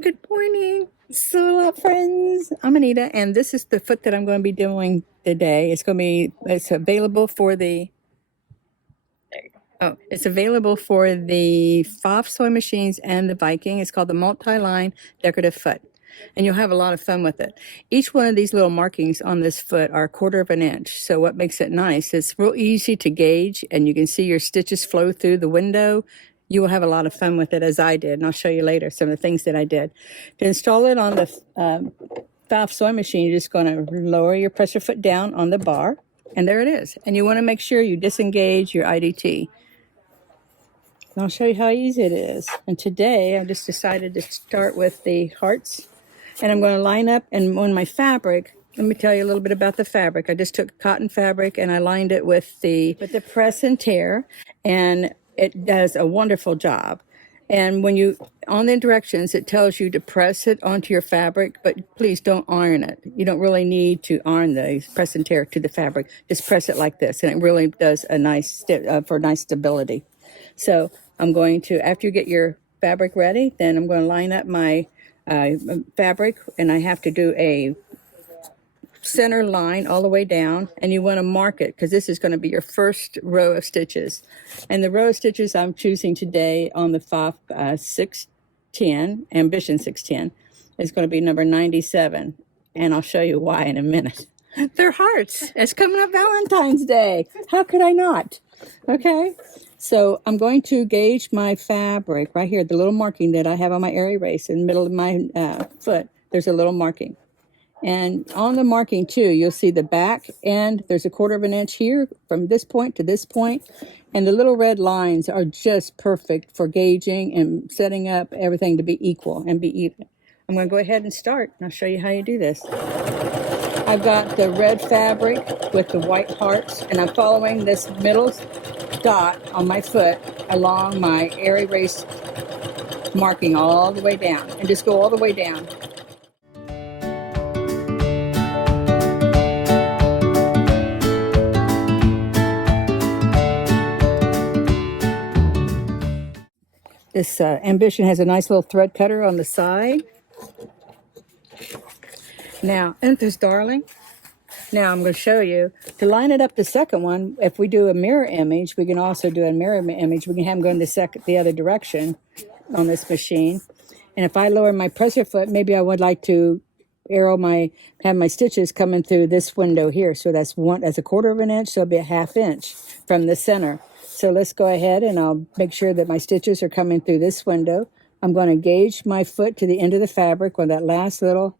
Good morning, Soul friends. I'm Anita, and this is the foot that I'm going to be doing today. It's available for the it's available for the PFAFF sewing machines and the Viking. It's called the Multi Line Decorative Foot, and you'll have a lot of fun with it. Each one of these little markings on this foot are 1/4 of an inch. So what makes it nice? It's real easy to gauge, and you can see your stitches flow through the window. You will have a lot of fun with it, as I did, and I'll show you later some of the things that I did. To install it on the PFAFF sewing machine, you're just going to lower your pressure foot down on the bar, and there it is. And you want to make sure you disengage your IDT. And I'll show you how easy it is. And today I just decided to start with the hearts, and I'm going to line up, and on my fabric, let me tell you a little bit about the fabric. I just took cotton fabric and I lined it with the press and tear, and it does a wonderful job. And when you, on the directions, it tells you to press it onto your fabric, but please don't iron it. You don't really need to iron the press and tear to the fabric. Just press it like this, and it really does a nice, for nice stability. So I'm going to, after you get your fabric ready, then I'm going to line up my fabric, and I have to do a center line all the way down, and you want to mark it because this is going to be your first row of stitches. And the row of stitches I'm choosing today on the PFAFF 610, Ambition 610, is going to be number 97, and I'll show you why in a minute. They're hearts. It's coming up Valentine's Day. How could I not? Okay, so I'm going to gauge my fabric right here, the little marking that I have on my air erase in the middle of my foot. There's a little marking. And on the marking too, you'll see the back end. There's a 1/4 of an inch here from this point to this point. And the little red lines are just perfect for gauging and setting up everything to be equal and be even. I'm going to go ahead and start, and I'll show you how you do this. I've got the red fabric with the white hearts, and I'm following this middle dot on my foot along my air erase marking all the way down, and just go all the way down. This Ambition has a nice little thread cutter on the side. Now, isn't this darling? Now I'm going to show you, to line it up the second one, if we do a mirror image, we can also do a mirror image. We can have them go in the other direction on this machine. And if I lower my pressure foot, maybe I would like to have my stitches coming through this window here. So that's a 1/4 of an inch, so it'll be a 1/2 inch from the center. So let's go ahead, and I'll make sure that my stitches are coming through this window. I'm going to gauge my foot to the end of the fabric where that last little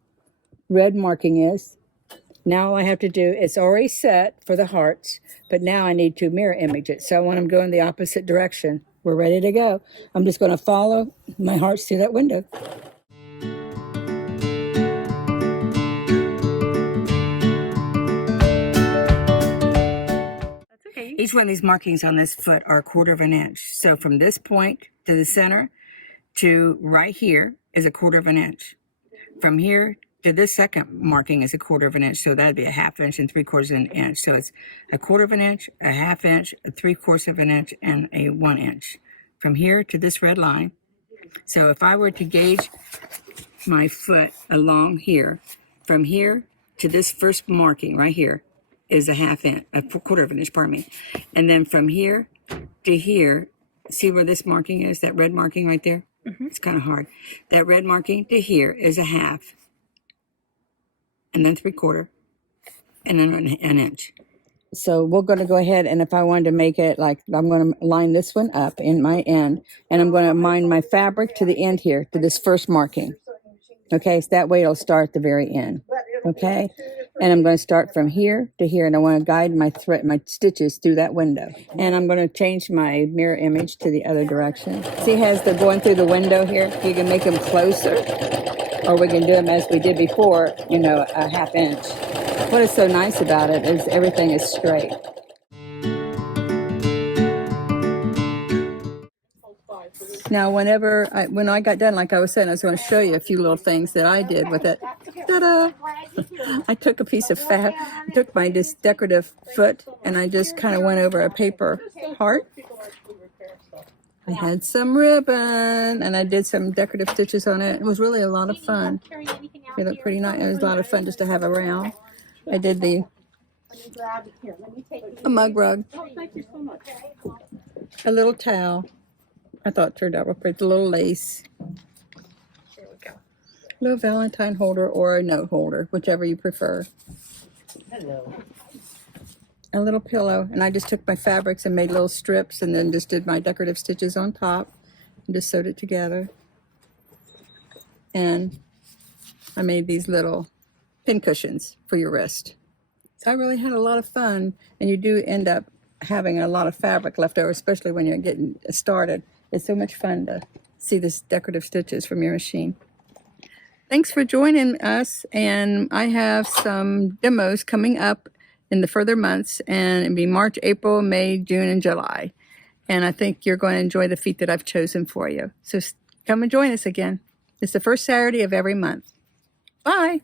red marking is. Now all I have to do, it's already set for the hearts, but now I need to mirror image it. So I want them going the opposite direction. We're ready to go. I'm just going to follow my hearts through that window. Each one of these markings on this foot are 1/4 of an inch. So from this point to the center to right here is a 1/4 of an inch. From here to this second marking is a 1/4 of an inch. So that'd be a 1/2 inch and 3/4 of an inch. So it's a 1/4 of an inch, a 1/2 inch, a 3/4 of an inch, and a 1 inch. From here to this red line. So if I were to gauge my foot along here, from here to this first marking right here, is a 1/2 inch, a 1/4 of an inch, pardon me. And then from here to here, see where this marking is, that red marking right there? It's kind of hard. That red marking to here is a 1/2. And then 3/4, and then an inch. So we're going to go ahead, and if I wanted to make it like, I'm going to line this one up in my end, and I'm going to line my fabric to the end here, to this first marking. Okay, so that way it'll start at the very end. Okay, and I'm going to start from here to here, and I want to guide my stitches through that window. And I'm going to change my mirror image to the other direction. See, it has the going through the window here. You can make them closer, or we can do them as we did before, a 1/2 inch. What is so nice about it is everything is straight. Now, when I got done, like I was saying, I was going to show you a few little things that I did with it. Ta-da! I took a piece of took my decorative foot, and I just kind of went over a paper heart. I had some ribbon and I did some decorative stitches on it. It was really a lot of fun. They look pretty nice. It was a lot of fun just to have around. I did a mug rug, a little towel. I thought it turned out real pretty. A little lace. There we go. A little Valentine holder or a note holder, whichever you prefer. Hello. A little pillow, and I just took my fabrics and made little strips and then just did my decorative stitches on top and just sewed it together. And I made these little pin cushions for your wrist. So I really had a lot of fun, and you do end up having a lot of fabric left over, especially when you're getting started. It's so much fun to see this decorative stitches from your machine. Thanks for joining us, and I have some demos coming up in the further months, and it'll be March, April, May, June, and July. And I think you're going to enjoy the feet that I've chosen for you. So come and join us again. It's the first Saturday of every month. Bye.